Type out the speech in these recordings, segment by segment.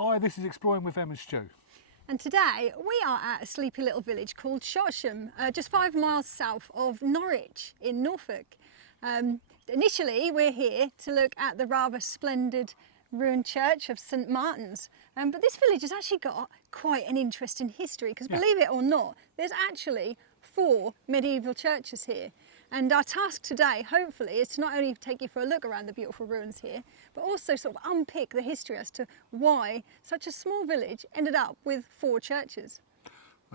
Hi, this is Exploring with Em and Stu. And today we are at a sleepy little village called Shotesham, just 5 miles south of Norwich in Norfolk. Initially we're here to look at the rather splendid ruined church of St Martin's, but this village has actually got quite an interesting history because believe it or not, there's actually 4 medieval churches here. And our task today, hopefully, is to not only take you for a look around the beautiful ruins here, but also sort of unpick the history as to why such a small village ended up with 4 churches.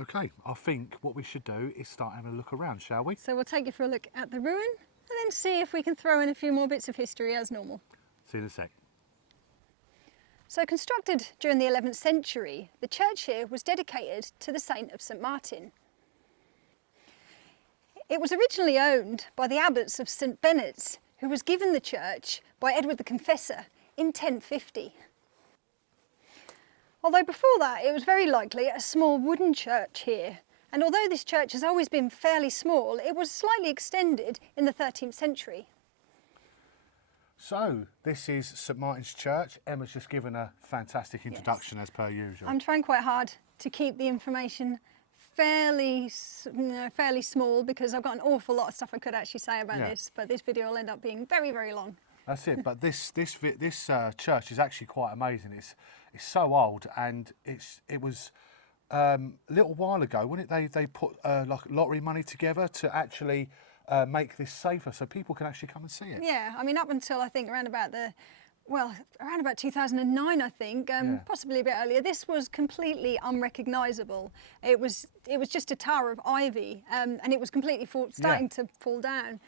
Okay, I think what we should do is start having a look around, shall we? So we'll take you for a look at the ruin and then see if we can throw in a few more bits of history as normal. See you in a sec. So constructed during the 11th century, the church here was dedicated to the saint of St Martin. It was originally owned by the abbots of St Benet's, who was given the church by Edward the Confessor in 1050. Although before that it was very likely a small wooden church here, and although this church has always been fairly small, it was slightly extended in the 13th century. So, this is St Martin's Church. Emma's just given a fantastic introduction as per usual. I'm trying quite hard to keep the information fairly small because I've got an awful lot of stuff I could actually say about this, but this video will end up being very, very long. That's it. But this church is actually quite amazing. It's so old, and it was a little while ago, wasn't it? They put like lottery money together to actually make this safer, so people can actually come and see it. Yeah, I mean up until I think around about 2009, I think, possibly a bit earlier, this was completely unrecognisable. It was just a tower of ivy, and it was completely starting to fall down.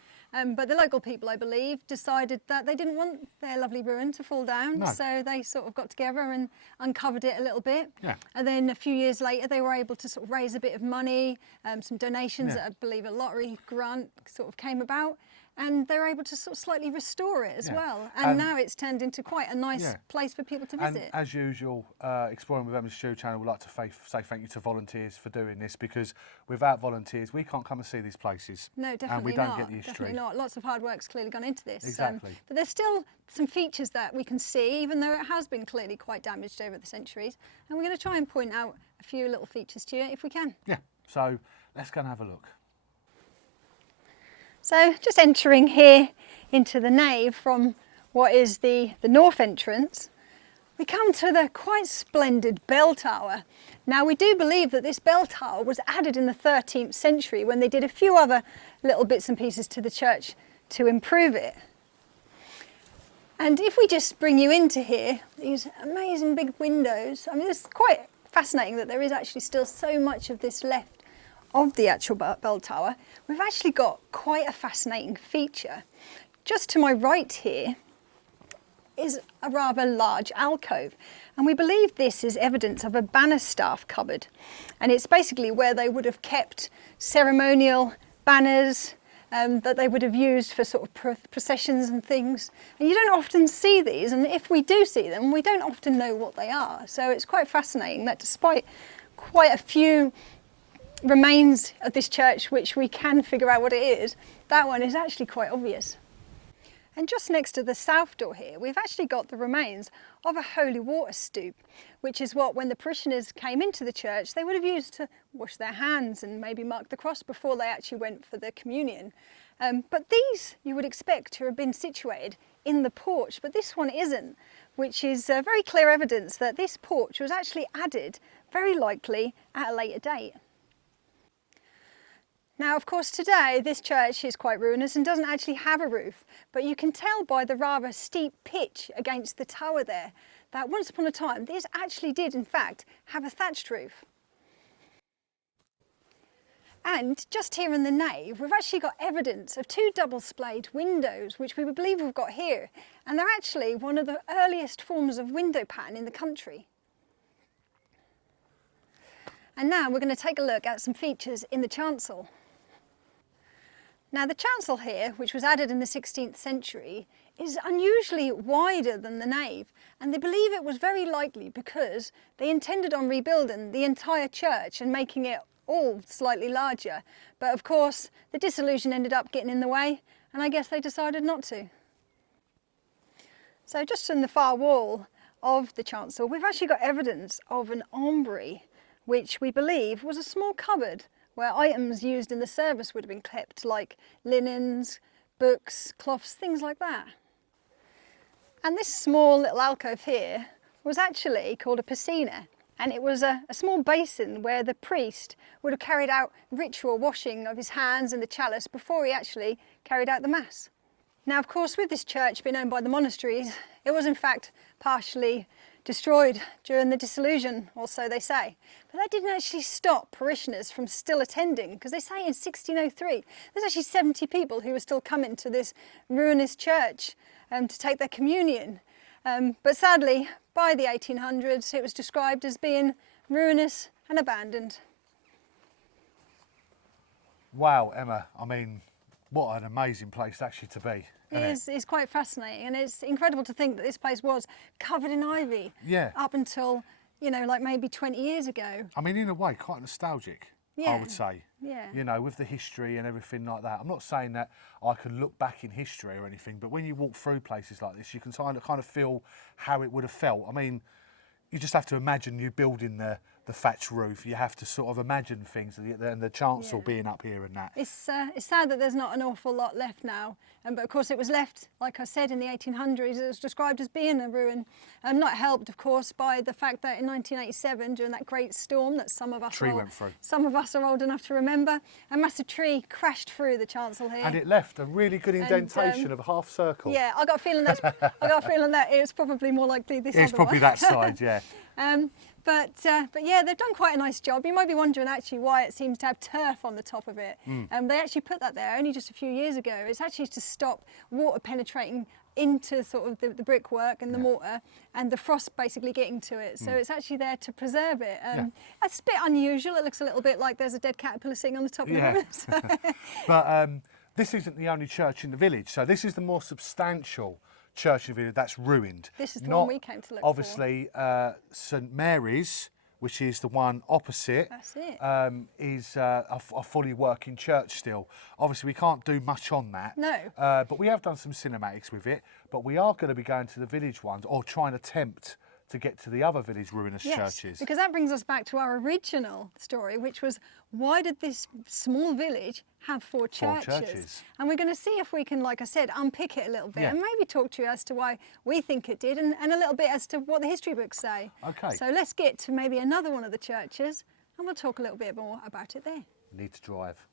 But the local people, I believe, decided that they didn't want their lovely ruin to fall down, so they sort of got together and uncovered it a little bit. Yeah. And then a few years later, they were able to sort of raise a bit of money, some donations that I believe a lottery grant sort of came about. And they're able to sort of slightly restore it as well. And now it's turned into quite a nice place for people to visit. And as usual, Exploring with Em and Stu channel would like to say thank you to volunteers for doing this, because without volunteers, we can't come and see these places. No, definitely not. And we don't get the history. Definitely not. Lots of hard work's clearly gone into this. Exactly. But there's still some features that we can see, even though it has been clearly quite damaged over the centuries. And we're going to try and point out a few little features to you if we can. Yeah, so let's go and have a look. So just entering here into the nave from what is the north entrance, we come to the quite splendid bell tower. Now we do believe that this bell tower was added in the 13th century when they did a few other little bits and pieces to the church to improve it. And if we just bring you into here, these amazing big windows, I mean it's quite fascinating that there is actually still so much of this left of the actual bell tower. We've actually got quite a fascinating feature. Just to my right here is a rather large alcove, and we believe this is evidence of a banner staff cupboard, and it's basically where they would have kept ceremonial banners that they would have used for sort of processions and things. And you don't often see these, and if we do see them, we don't often know what they are. So it's quite fascinating that despite quite a few remains of this church which we can figure out what it is, that one is actually quite obvious. And just next to the south door here, we've actually got the remains of a holy water stoup, which is what, when the parishioners came into the church, they would have used to wash their hands and maybe mark the cross before they actually went for the communion. But these you would expect to have been situated in the porch, but this one isn't, which is very clear evidence that this porch was actually added very likely at a later date. Now, of course, today this church is quite ruinous and doesn't actually have a roof, but you can tell by the rather steep pitch against the tower there that once upon a time this actually did in fact have a thatched roof. And just here in the nave we've actually got evidence of 2 double-splayed windows, which we believe we've got here, and they're actually one of the earliest forms of window pattern in the country. And now we're going to take a look at some features in the chancel. Now the chancel here, which was added in the 16th century, is unusually wider than the nave, and they believe it was very likely because they intended on rebuilding the entire church and making it all slightly larger. But of course the disillusion ended up getting in the way, and I guess they decided not to. So just in the far wall of the chancel, we've actually got evidence of an armoury, which we believe was a small cupboard where items used in the service would have been kept, like linens, books, cloths, things like that. And this small little alcove here was actually called a piscina, and it was a small basin where the priest would have carried out ritual washing of his hands in the chalice before he actually carried out the mass. Now, of course, with this church being owned by the monasteries, it was in fact partially destroyed during the dissolution, or so they say. But that didn't actually stop parishioners from still attending, because they say in 1603 there's actually 70 people who were still coming to this ruinous church to take their communion. But sadly, by the 1800s, it was described as being ruinous and abandoned. Wow, Emma, I mean, what an amazing place actually to be. It's quite fascinating, and it's incredible to think that this place was covered in ivy up until, you know, like maybe 20 years ago. I mean, in a way, quite nostalgic, I would say. Yeah. You know, with the history and everything like that. I'm not saying that I can look back in history or anything, but when you walk through places like this, you can kind of feel how it would have felt. I mean, you just have to imagine you building the thatch roof. You have to sort of imagine things, and the chancel being up here and that. It's sad that there's not an awful lot left now, but of course it was left, like I said, in the 1800s. It was described as being a ruin, not helped, of course, by the fact that in 1987, during that great storm that some of us are old enough to remember, a massive tree crashed through the chancel here. And it left a really good indentation of a half circle. Yeah, I got a feeling that it was probably more likely this. It's probably that side, yeah. But yeah, they've done quite a nice job. You might be wondering actually why it seems to have turf on the top of it. They actually put that there only just a few years ago. It's actually to stop water penetrating into sort of the brickwork and the mortar, and the frost basically getting to it. So it's actually there to preserve it. It's a bit unusual. It looks a little bit like there's a dead caterpillar sitting on the top of it. But this isn't the only church in the village. So this is the more substantial church in the village that's ruined. This is the one we came to look for. Obviously, St Mary's, which is the one opposite, is a fully working church still. Obviously, we can't do much on that. No. But we have done some cinematics with it. But we are going to be going to the village ones, or try and attempt to get to the other village ruinous churches. Because that brings us back to our original story, which was, why did this small village have four churches? And we're going to see if we can, like I said, unpick it a little bit and maybe talk to you as to why we think it did, and a little bit as to what the history books say. Okay. So let's get to maybe another one of the churches, and we'll talk a little bit more about it there. Need to drive.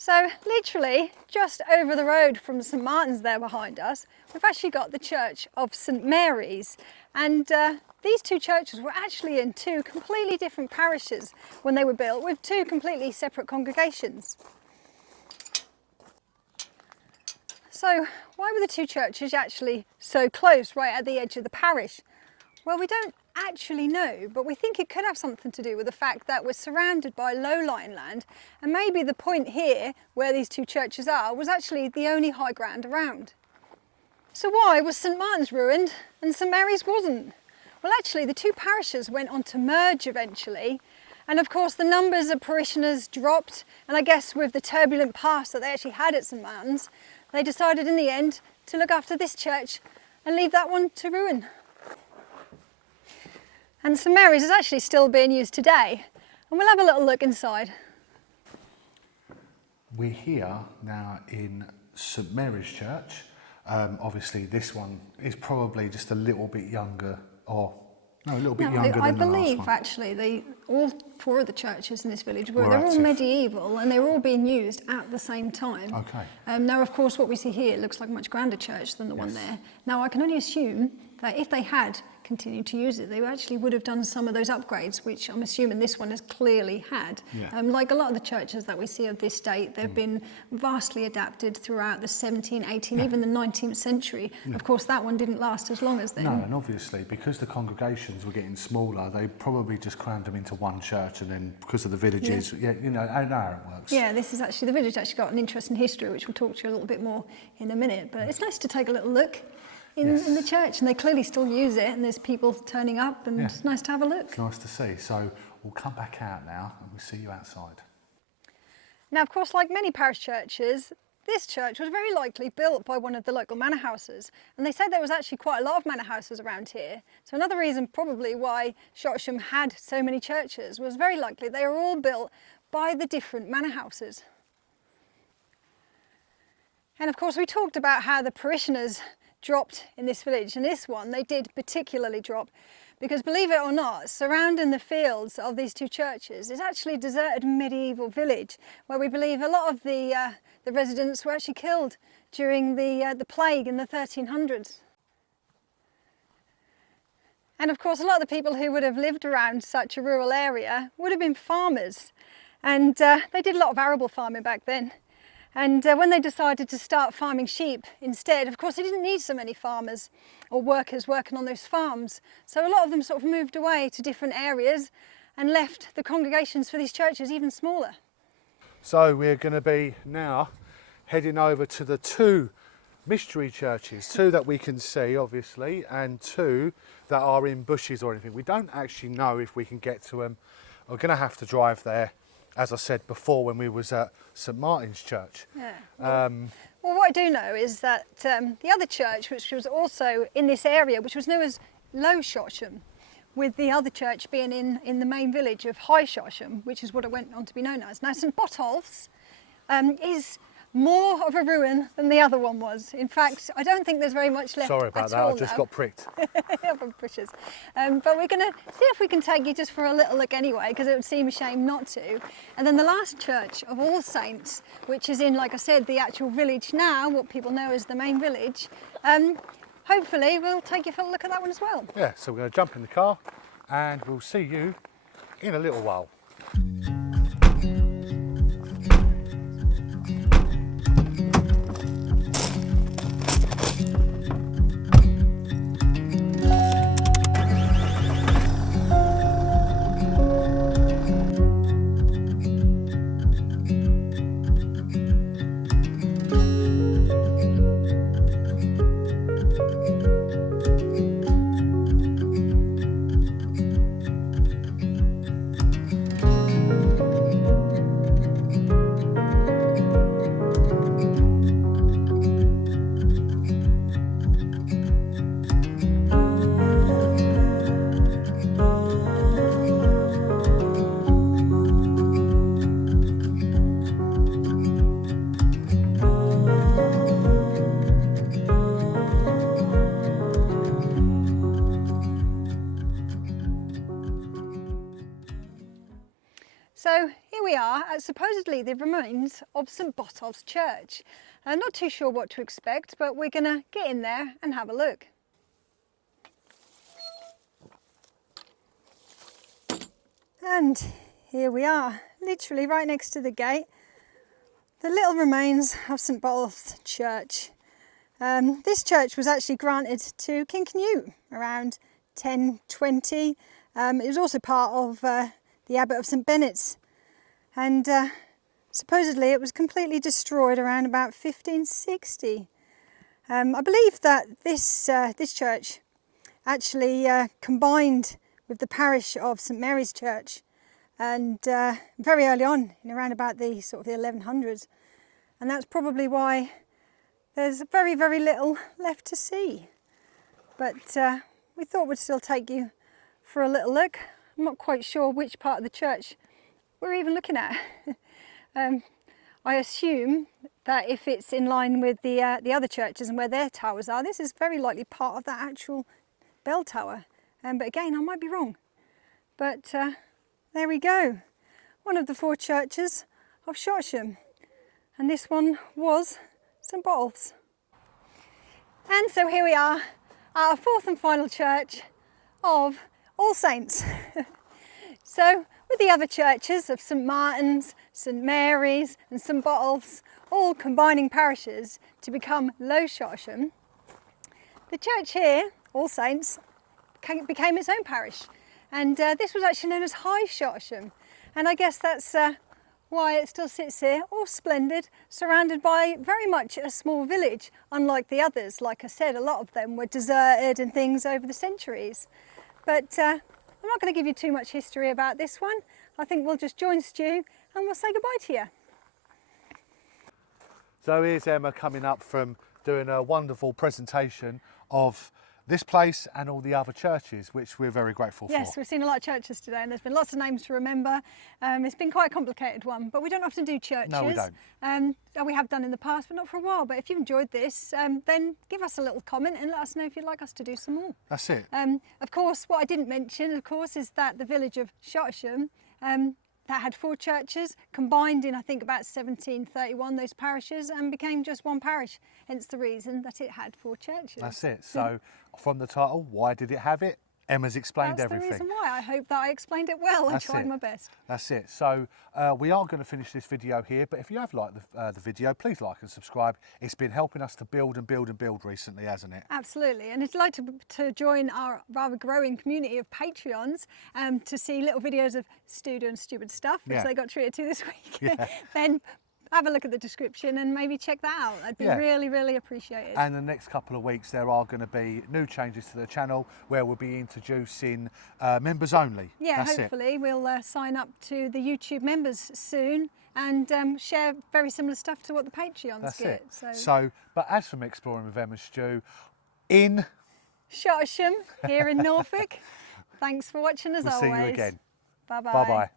So literally just over the road from St Martin's there behind us, we've actually got the Church of St Mary's, and these two churches were actually in two completely different parishes when they were built, with two completely separate congregations. So why were the two churches actually so close, right at the edge of the parish? Well, we don't actually know, but we think it could have something to do with the fact that we're surrounded by low-lying land, and maybe the point here where these two churches are was actually the only high ground around. So why was St Martin's ruined and St Mary's wasn't? Well, actually the two parishes went on to merge eventually, and of course the numbers of parishioners dropped, and I guess with the turbulent past that they actually had at St Martin's, they decided in the end to look after this church and leave that one to ruin. And St Mary's is actually still being used today, and we'll have a little look inside. We're here now in St Mary's Church. Obviously this one is probably just a little bit younger, or No, a little bit No, younger I than the last believe one. actually all four of the churches in this village Were they're all active. medieval and they were all being used at the same time. Okay. Now, of course, what we see here looks like a much grander church than the one there. Now, I can only assume that if they had continued to use it, they actually would have done some of those upgrades, which I'm assuming this one has clearly had. Yeah. Like a lot of the churches that we see of this date, they've been vastly adapted throughout the 17th, 18th, even the 19th century. Of course, that one didn't last as long as then. No, and obviously, because the congregations were getting smaller, they probably just crammed them into one church, and then because of the villages, I know how it works. Yeah, this is actually, the village actually got an interesting history, which we'll talk to you a little bit more in a minute. But it's nice to take a little look in the church, and they clearly still use it, and there's people turning up, and it's nice to have a look. It's nice to see. So we'll come back out now, and we'll see you outside. Now, of course, like many parish churches, this church was very likely built by one of the local manor houses, and they said there was actually quite a lot of manor houses around here. So another reason probably why Shotesham had so many churches was very likely they were all built by the different manor houses. And of course, we talked about how the parishioners dropped in this village, and this one they did particularly drop, because believe it or not, surrounding the fields of these two churches is actually a deserted medieval village where we believe a lot of the residents were actually killed during the plague in the 1300s. And of course, a lot of the people who would have lived around such a rural area would have been farmers, and they did a lot of arable farming back then. And when they decided to start farming sheep instead, of course they didn't need so many farmers or workers working on those farms. So a lot of them sort of moved away to different areas and left the congregations for these churches even smaller. So we're going to be now heading over to the two mystery churches, two that we can see obviously, and two that are in bushes or anything. We don't actually know if we can get to them. We're going to have to drive there, as I said before when we was at St Martin's Church. Yeah. Well, what I do know is that the other church, which was also in this area, which was known as Low Shotesham, with the other church being in the main village of High Shotesham, which is what it went on to be known as. Now, St Botolph's is more of a ruin than the other one was. In fact, I don't think there's very much left. Sorry about that, I just got pricked. From bushes. But we're going to see if we can take you just for a little look anyway, because it would seem a shame not to. And then the last church of All Saints, which is in, like I said, the actual village now, what people know as the main village. Hopefully we'll take you for a look at that one as well. Yeah, so we're going to jump in the car and we'll see you in a little while. So here we are at supposedly the remains of St Botolph's Church. I'm not too sure what to expect, but we're going to get in there and have a look. And here we are, literally right next to the gate, the little remains of St Botolph's Church. This church was actually granted to King Canute around 1020. It was also part of the Abbot of St Benet's, and supposedly it was completely destroyed around about 1560. I believe that this church actually combined with the parish of St Mary's Church, and very early on, in around about the sort of the 1100s, and that's probably why there's very, very little left to see. But we thought we'd still take you for a little look. I'm not quite sure which part of the church we're even looking at. I assume that if it's in line with the other churches and where their towers are, this is very likely part of that actual bell tower. but again, I might be wrong. But there we go, one of the 4 churches of Shotesham, and this one was St Botolph's. And so here we are, our 4th and final church of All Saints. So with the other churches of St Martin's, St Mary's and St Botolph's all combining parishes to become Low Shotesham, the church here, All Saints, became its own parish, and this was actually known as High Shotesham, and I guess that's why it still sits here, all splendid, surrounded by very much a small village, unlike the others. Like I said, a lot of them were deserted and things over the centuries. But I'm not going to give you too much history about this one. I think we'll just join Stu and we'll say goodbye to you. So here's Emma coming up from doing a wonderful presentation of this place and all the other churches, which we're very grateful Yes, for. we've seen a lot of churches today and there's been lots of names to remember. It's been quite a complicated one, but we don't often do churches. No, we don't. And we have done in the past, but not for a while. But if you enjoyed this, then give us a little comment and let us know if you'd like us to do some more. That's it. Of course, what I didn't mention, of course, is that the village of Shotesham, that had 4 churches, combined in, I think, about 1731, those parishes, and became just one parish, hence the reason that it had 4 churches. That's it. So from the title, why did it have it? Emma's explained everything. That's the reason why. I hope that I explained it well. I tried my best. That's it. So we are going to finish this video here, but if you have liked the video, please like and subscribe. It's been helping us to build and build and build recently, hasn't it? Absolutely. And if you'd like to join our rather growing community of Patreons to see little videos of Stu doing stupid stuff, which they got treated to this week, then have a look at the description and maybe check that out. That'd be really, really appreciated. And the next couple of weeks there are going to be new changes to the channel where we'll be introducing members only. Yeah, That's hopefully we'll sign up to the YouTube members soon and share very similar stuff to what the Patreons That's get. it. So, but as from Exploring with Emma Stu, in Shotesham here in Norfolk, thanks for watching as we'll always. see you again. Bye-bye. Bye-bye.